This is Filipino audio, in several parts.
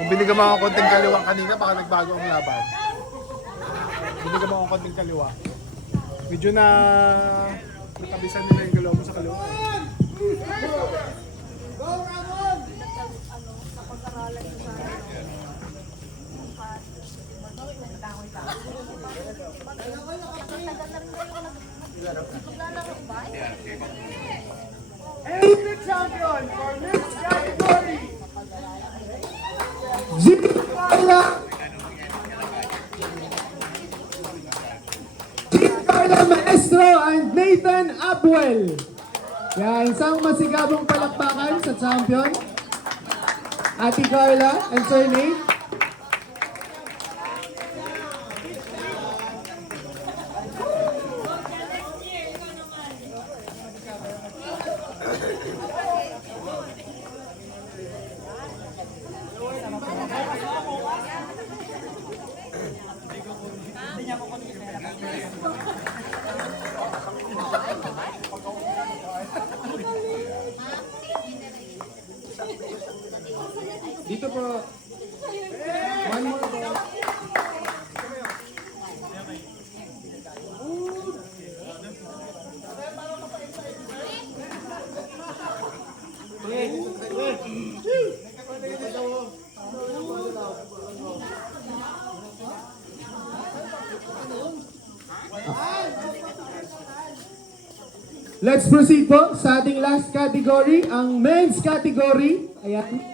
Kung binigyan mo ako konting kaliwa kanina, baka nagbago ang laban. Binigyan mo ako konting kaliwa. Medyo na nakabisan nila yung galaw mo sa kaliwa. And the champion for this category, Jeep Carla Maestro and Nathan Abwell. Yan, isang masigabong palakpakan sa champion. Ate Carla and Sir Nate. Dito po. One more po. Let's proceed po sa ating last category, ang men's category. Ayan.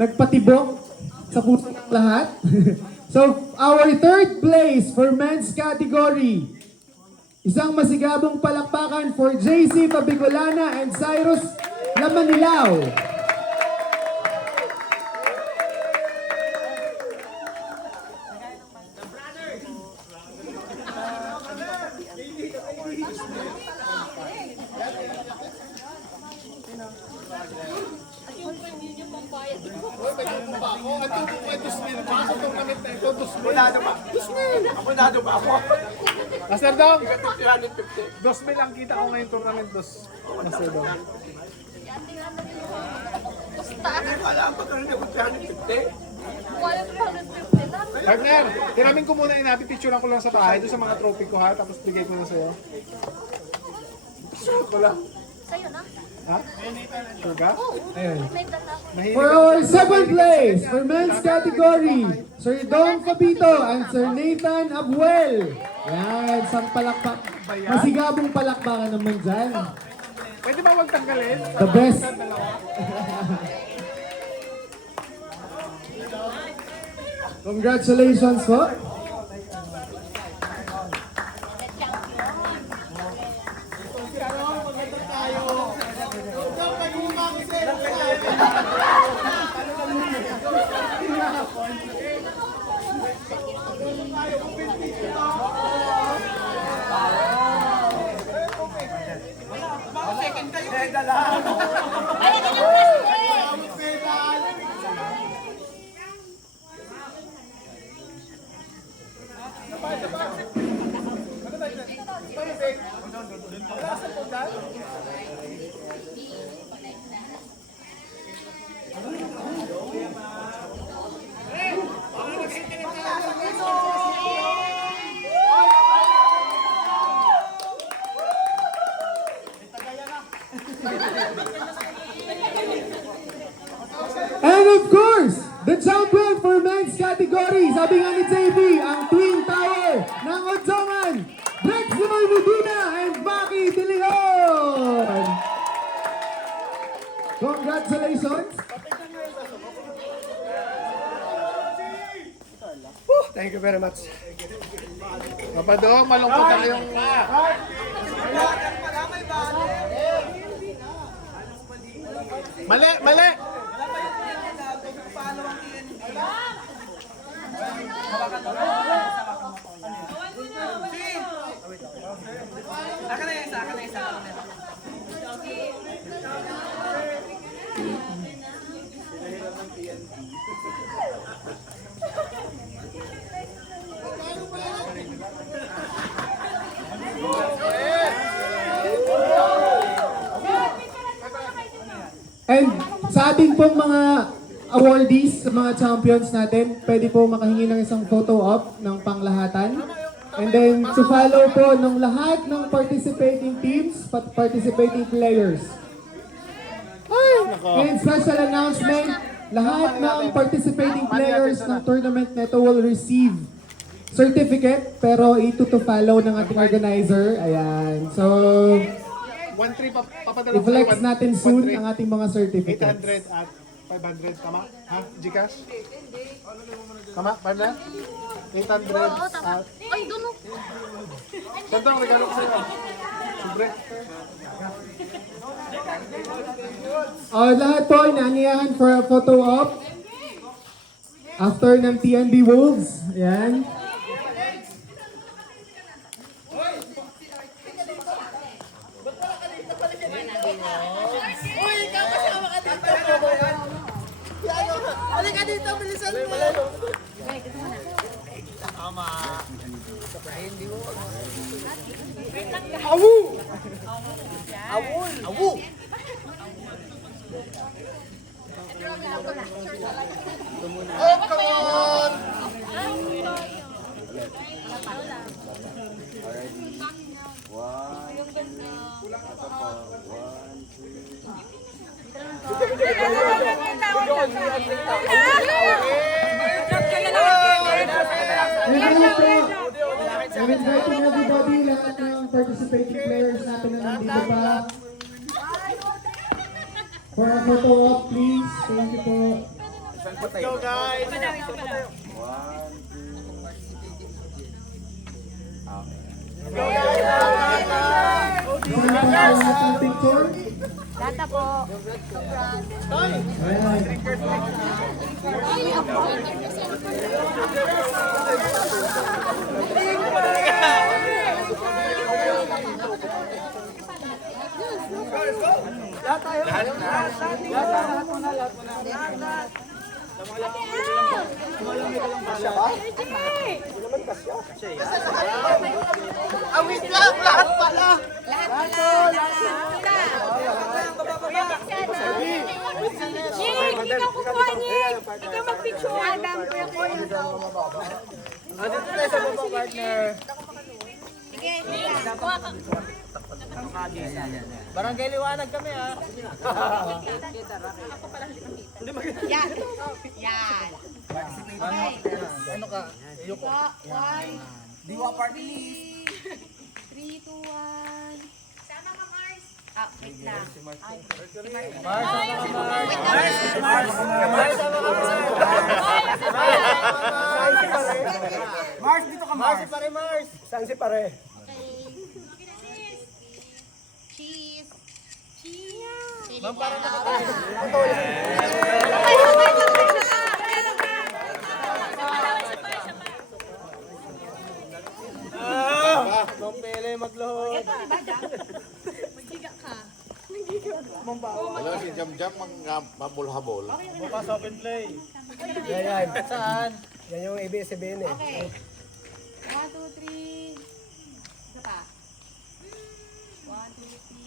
Nagpatibok sa puso ng lahat. So, our third place for men's category. Isang masigabong palakpakan for JC Pabicolana and Cyrus Lamanilao. Master Dong! 2,000 ang kita ko ngayong tournament, Master Dong. Partner, tiramin ko muna inabi, picturean ko lang sa bahay, doon sa mga trophy ko ha, tapos bigay ko na sa'yo. Wala. Sa'yo na? Ha? Sure ka? Ayan. May dala ko. Mahilig For our seventh place, for men's category, Sir Don Capito and Sir Nathan Abuel. Yan, isang palakpak. Masigabong palakpakan naman dyan. Pwede ba wag tanggalin? The best. Congratulations po. And of course, the champion for men's category, sabi nga ni JB, ang Twin Tower ng Odzongan, Drexler Medina and Maki De Leon. Congratulations. Thank you very much. Papadong, malungkot na yung... Mali! Mali! And sa ating pong mga awardees, sa mga champions natin, pwede po makahingi ng isang photo op ng panglahatan. And then to follow po ng lahat ng participating teams, participating players. And special announcement, lahat ng participating players ng tournament nito will receive certificate, pero ito to follow ng ating organizer. Ayan. So, 1-3 papadala ko i-flex sa'yo, natin soon 1-3. ang ating mga certificates. 800 at 500, tama? Ha? Gcash? Tama, partner? 800 at... Ay, doon o. Ganda ang regalo ko sa'yo. Sobre. Lahat po inaanyayahan for a photo op after ng TNB Wolves. Ayan. Uy, ikaw kasama ka dito. Halika dito, bilisan mo. I'm inviting everybody, lahat ng participating players natin na nandito pa. For a photo op, please. Thank you po. Go guys! Isang picture. Data po. Ayan. Awit lang! Lahat pala! Nick, ikaw kukuha, Nick. Ikaw mag-picture. Adam, kuya ko yun daw. Dito tayo sa baba, partner. Sige, kuha ka. Barangay Liwanag kami, ha? Yan. Yan. Ano ka? Ayoko. One. Diwa party list. 3, 2, 1. Sama ka, Mars. Ah, wait lang. Mars, dito ka, Mars. Mars, pare, Mars. Saan si pare? Cheese. Cheese. Ma'am, para na ka. Ma'am, pele, maglohod. Maghiga ka. Wala si Jam Jam mabulhabol. Bukas open play. Yan. Saan? Yan yung ABS-CBN eh. Okay. 1, 2, 3. Isa pa. 1, 2, 3.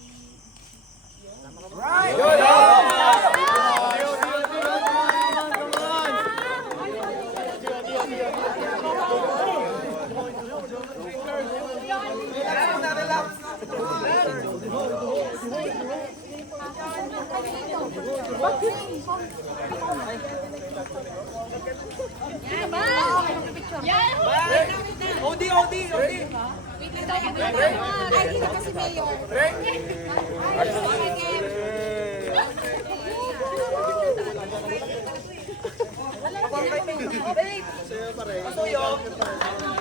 Yan ba? Yan! OD! Wait lang tayo. Ay, dito kasi mayor. Wala, hindi na ako. Wait. Sa'yo, pare.